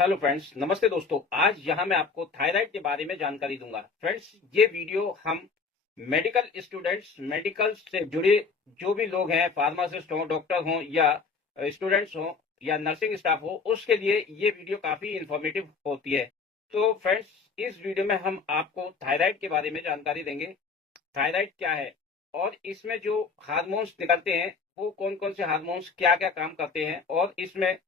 Hello friends, नमस्ते दोस्तों। आज यहाँ मैं आपको थायराइड के बारे में जानकारी दूंगा। फ्रेंड्स, ये वीडियो हम मेडिकल स्टूडेंट्स, मेडिकल से जुड़े जो भी लोग हैं, फार्मासिस्ट हों, डॉक्टर हों या स्टूडेंट्स हों या नर्सिंग स्टाफ हो, उसके लिए ये वीडियो काफ़ी इंफॉर्मेटिव होती है। तो फ्रेंड्स, इस वीडियो में हम आपको थायराइड के बारे में जानकारी देंगे। थायराइड क्या है और इसमें जो हार्मोन्स निकलते हैं वो कौन कौन से हार्मोन्स क्या क्या काम करते हैं और इसमें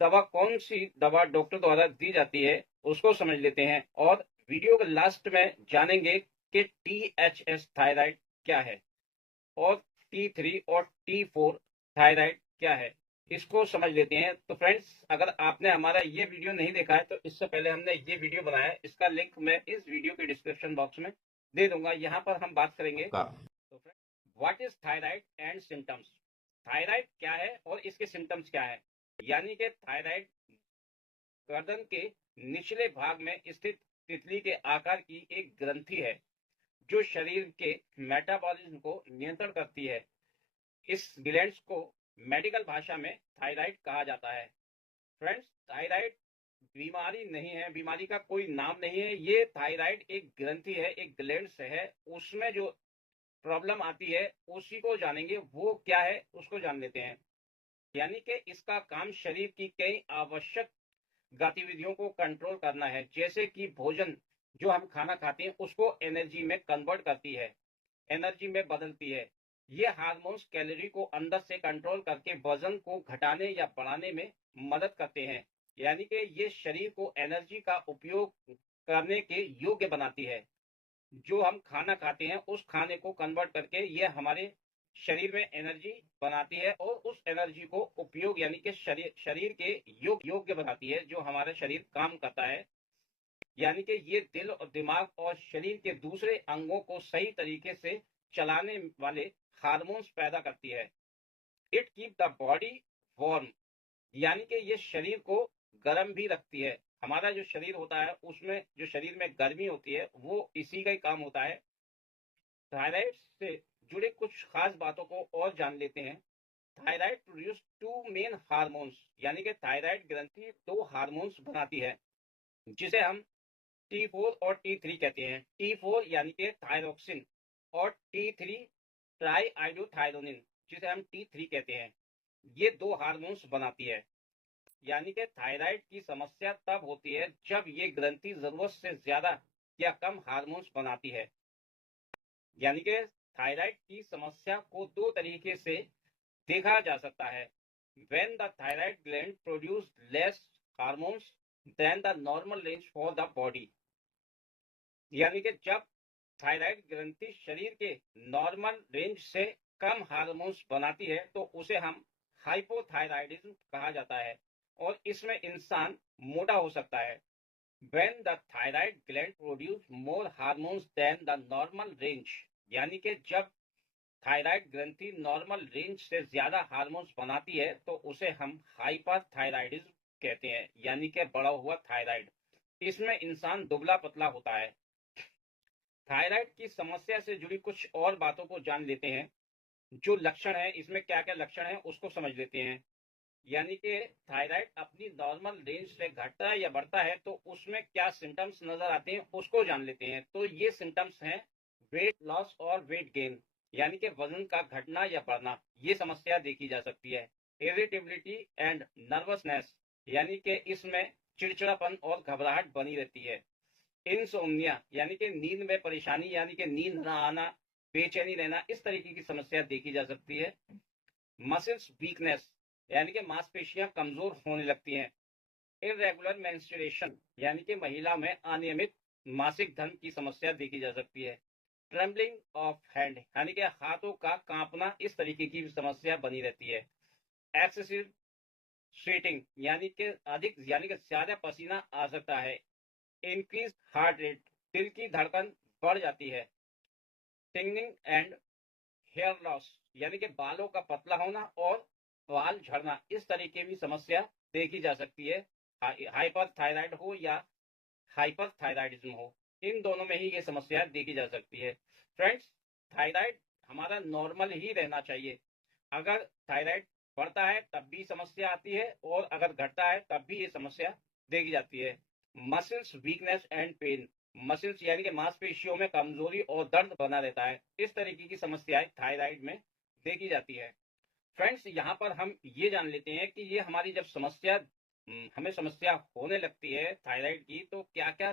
दवा कौन सी दवा डॉक्टर द्वारा दी जाती है उसको समझ लेते हैं। और वीडियो के लास्ट में जानेंगे कि THS थायराइड क्या है और T3 और T4 थायराइड क्या है, इसको समझ लेते हैं। तो फ्रेंड्स, अगर आपने हमारा ये वीडियो नहीं देखा है तो इससे पहले हमने ये वीडियो बनाया है, इसका लिंक मैं इस वीडियो के डिस्क्रिप्शन बॉक्स में दे दूंगा। यहाँ पर हम बात करेंगे। का तो friends, what is thyroid and symptoms. Thyroid क्या है और इसके सिम्टम्स क्या है। यानी कि थायराइड गर्दन के निचले भाग में स्थित तितली के आकार की एक ग्रंथि है जो शरीर के मेटाबॉलिज्म को नियंत्रण करती है। इस ग्लैंड्स को मेडिकल भाषा में थायराइड कहा जाता है। फ्रेंड्स, थायराइड बीमारी नहीं है, बीमारी का कोई नाम नहीं है। ये थायराइड एक ग्रंथि है, एक ग्लैंड्स है। उसमें जो प्रॉब्लम आती है उसी को जानेंगे, वो क्या है उसको जान लेते हैं। यानी कि इसका काम शरीर की कई आवश्यक गतिविधियों को कंट्रोल करना है, जैसे कि भोजन जो हम खाना खाते हैं उसको एनर्जी में कन्वर्ट करती है, एनर्जी में बदलती है। ये हार्मोन्स कैलोरी को अंदर से कंट्रोल करके वजन को घटाने या बढ़ाने में मदद करते हैं। यानी कि ये शरीर को एनर्जी का उपयोग करने के योग्य बनाती है। जो हम खाना खाते हैं उस खाने को कन्वर्ट करके ये हमारे शरीर में एनर्जी बनाती है और उस एनर्जी को उपयोग यानी कि शरीर के योग्य बनाती है, जो हमारा शरीर काम करता है। यानी कि ये दिल और दिमाग और शरीर के दूसरे अंगों को सही तरीके से चलाने वाले हार्मोन्स पैदा करती है। It keep the body warm, यानी कि ये शरीर को गर्म भी रखती है। हमारा जो शरीर होता है उसमें जो शरीर में गर्मी होती है वो इसी का ही काम होता है। थायराइड से जुड़े कुछ खास बातों को और जान लेते हैं। Thyroid produce two main hormones, यानी कि थायराइड ग्रंथि दो हार्मोन्स बनाती है जिसे हम T4 और T3 कहते हैं। T4 यानी कि थायरोक्सिन और T3 ट्राई आइडोथायरोनिन जिसे हम T3 कहते हैं। ये दो हार्मोन्स बनाती है। यानी कि थायराइड की समस्या तब होती है जब ये ग्रंथि जरूरत से ज्यादा या कम हार्मोन्स बनाती है। यानी कि थायराइड की समस्या को दो तरीके से देखा जा सकता है। When the thyroid gland produce less hormones than the normal range for the body, यानी कि जब थायराइड ग्रंथि शरीर के नॉर्मल रेंज से कम हार्मोन्स बनाती है तो उसे हम हाइपोथायराइडिज्म कहा जाता है और इसमें इंसान मोटा हो सकता है। When the thyroid gland produce more hormones than the normal range, यानी कि जब थायराइड ग्रंथि नॉर्मल रेंज से ज्यादा हार्मोन्स बनाती है तो उसे हम हाइपरथायराइडिज्म कहते हैं, यानी कि बढ़ा हुआ थायराइड। इसमें इंसान दुबला पतला होता है। थायराइड की समस्या से जुड़ी कुछ और बातों को जान लेते हैं। जो लक्षण है, इसमें क्या क्या लक्षण है उसको समझ लेते हैं। यानी कि थायराइड अपनी नॉर्मल रेंज से घटता है या बढ़ता है तो उसमें क्या सिम्टम्स नजर आते हैं उसको जान लेते हैं। तो ये सिम्टम्स हैं वेट लॉस और वेट गेन, यानी कि वजन का घटना या बढ़ना, ये समस्या देखी जा सकती है। इरिटेबिलिटी एंड नर्वसनेस, यानी कि इसमें चिड़चिड़ापन और घबराहट बनी रहती है। इंसोम्निया, यानी कि नींद में परेशानी, यानी कि नींद न आना, बेचैनी रहना, इस तरीके की समस्या देखी जा सकती है। मसल्स वीकनेस, यानी कि मांसपेशियां कमजोर होने लगती हैं। इरेगुलर मेंस्ट्रुएशन, यानी कि महिला में अनियमित मासिक धर्म की समस्या देखी जा सकती है। ट्रेम्बलिंग ऑफ हैंड, यानी कि हाथों का कांपना, इस तरीके की समस्या बनी रहती है। एक्सेसिव स्वेटिंग, यानी कि अधिक यानी कि ज्यादा पसीना आ सकता है। इंक्रीज हार्ट रेट, दिल की धड़कन बढ़ जाती है। थिकनिंग एंड हेयर लॉस, यानी कि बालों का पतला होना और बाल झड़ना, इस तरीके की समस्या देखी जा सकती है। हाइपर थायराइड हो या हाइपर थायराइडिज्म हो, इन दोनों में ही ये समस्या देखी जा सकती है। फ्रेंड्स, थायराइड हमारा नॉर्मल ही रहना चाहिए। अगर थायराइड बढ़ता है तब भी समस्या आती है और अगर घटता है तब भी ये समस्या देखी जाती है। Muscles weakness and pain, muscles यानी कि मांसपेशियों में कमजोरी और दर्द बना रहता है, इस तरीके की समस्याएं थायराइड में देखी जाती है। फ्रेंड्स, यहाँ पर हम ये जान लेते हैं कि ये हमारी जब हमें समस्या होने लगती है थायराइड की, तो क्या क्या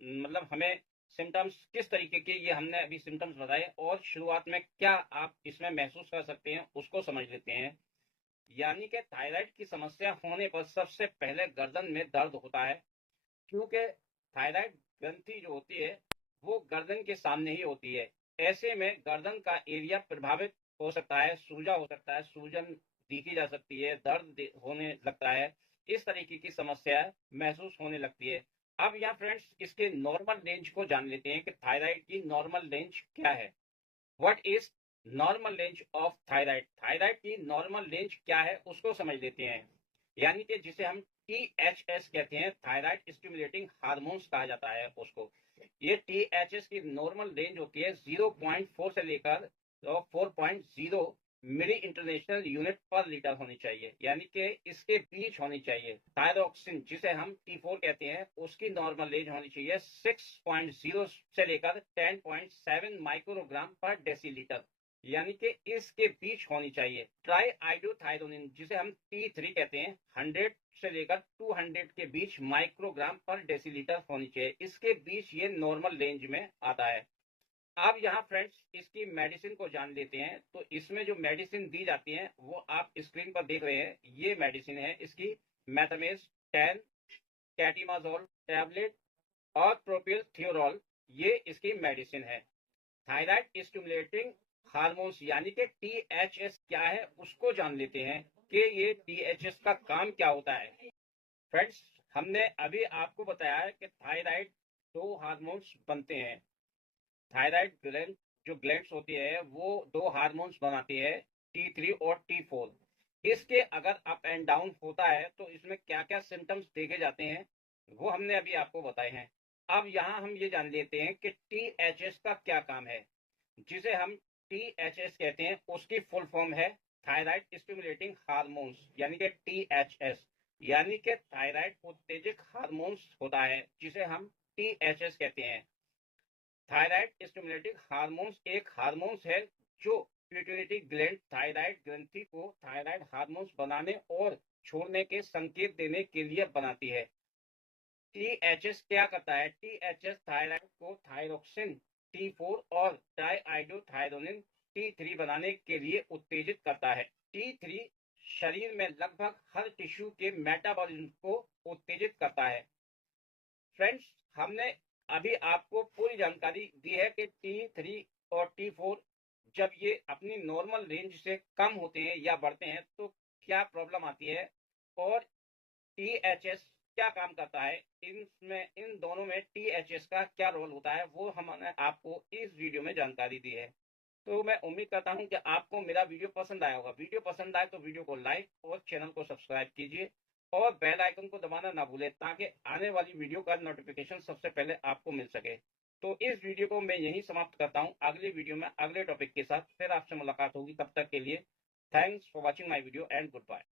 मतलब हमें सिम्टम्स किस तरीके के, ये हमने अभी सिम्टम्स बताए, और शुरुआत में क्या आप इसमें महसूस कर सकते हैं उसको समझ लेते हैं। यानी कि थायराइड की समस्या होने पर सबसे पहले गर्दन में दर्द होता है, क्योंकि थायराइड ग्रंथि जो होती है वो गर्दन के सामने ही होती है। ऐसे में गर्दन का एरिया प्रभावित हो सकता है, सूजा हो सकता है, सूजन दिखी जा सकती है, होने लगता है, इस तरीके की समस्या महसूस होने लगती है। अब यहाँ फ्रेंड्स इसके नॉर्मल रेंज को जान लेते हैं कि थायराइड की नॉर्मल रेंज क्या है। What is normal range of thyroid, thyroid की नॉर्मल रेंज क्या है उसको समझ लेते हैं। यानी कि जिसे हम THS कहते हैं, थायराइड स्टिमुलेटिंग हार्मोन्स कहा जाता है उसको। ये THS की नॉर्मल रेंज होती है 0.4 से लेकर 4.0 मिली इंटरनेशनल यूनिट पर लीटर होनी चाहिए, यानी कि इसके बीच होनी चाहिए। थायरोक्सिन जिसे हम T4 कहते हैं, उसकी नॉर्मल रेंज होनी चाहिए 6.0 से लेकर 10.7 माइक्रोग्राम पर डेसीलीटर, यानी कि इसके बीच होनी चाहिए। ट्राई आइडोथायरोनिन जिसे हम T3 कहते हैं, 100 से लेकर 200 के बीच माइक्रोग्राम पर डेसीलीटर होनी चाहिए, इसके बीच ये नॉर्मल रेंज में आता है। अब यहाँ फ्रेंड्स इसकी मेडिसिन को जान लेते हैं। तो इसमें जो मेडिसिन दी जाती है वो आप स्क्रीन पर देख रहे हैं, ये मेडिसिन है इसकी, मेथामेस 10 कैटिमाजोल टैबलेट और प्रोपिलथियोरॉल, ये इसकी मेडिसिन है। थायराइड स्टिमुलेटिंग हार्मोन्स यानी कि THS क्या है उसको जान लेते हैं कि ये THS का काम क्या होता है। फ्रेंड्स, हमने अभी आपको बताया है कि थायराइड दो हार्मोन्स बनते हैं। थायराइड ग्लैंड जो ग्लैंड्स होती है वो दो हार्मोन्स बनाती है, T3 और T4। इसके अगर अप एंड डाउन होता है तो इसमें क्या क्या सिम्टम्स देखे जाते हैं वो हमने अभी आपको बताए हैं। अब यहाँ हम ये जान लेते हैं कि THS का क्या काम है। जिसे हम THS कहते हैं उसकी फुल फॉर्म है थायराइड स्टिमुलेटिंग हार्मोन्स, यानी कि THS, यानी कि थायराइड उत्तेजक हार्मोन्स होता है जिसे हम THS कहते हैं। थायराइड स्टिमुलेटिंग हार्मोन्स एक हार्मोन्स है जो पिट्यूटरी ग्लैंड थायराइड ग्रंथि को थायराइड हार्मोन्स बनाने और छोड़ने के संकेत देने के लिए बनाती है। THS क्या करता है, THS थायराइड को थायरोक्सिन T4 और डाइआइडोथायरोनिन T3 बनाने के लिए उत्तेजित करता है। T3 शरीर में लगभग हर टिश्यू के मेटाबॉलिज्म को उत्तेजित करता है। फ्रेंड्स, हमने अभी आपको पूरी जानकारी दी है कि T3 और T4 जब ये अपनी नॉर्मल रेंज से कम होते हैं या बढ़ते हैं तो क्या प्रॉब्लम आती है, और THS क्या काम करता है, इन दोनों में THS का क्या रोल होता है, वो हमने आपको इस वीडियो में जानकारी दी है। तो मैं उम्मीद करता हूं कि आपको मेरा वीडियो पसंद आया होगा। वीडियो पसंद आए तो वीडियो को लाइक और चैनल को सब्सक्राइब कीजिए और बेल आइकन को दबाना ना भूलें ताकि आने वाली वीडियो का नोटिफिकेशन सबसे पहले आपको मिल सके। तो इस वीडियो को मैं यहीं समाप्त करता हूं। अगली वीडियो में अगले टॉपिक के साथ फिर आपसे मुलाकात होगी। तब तक के लिए thanks for watching my video and good bye.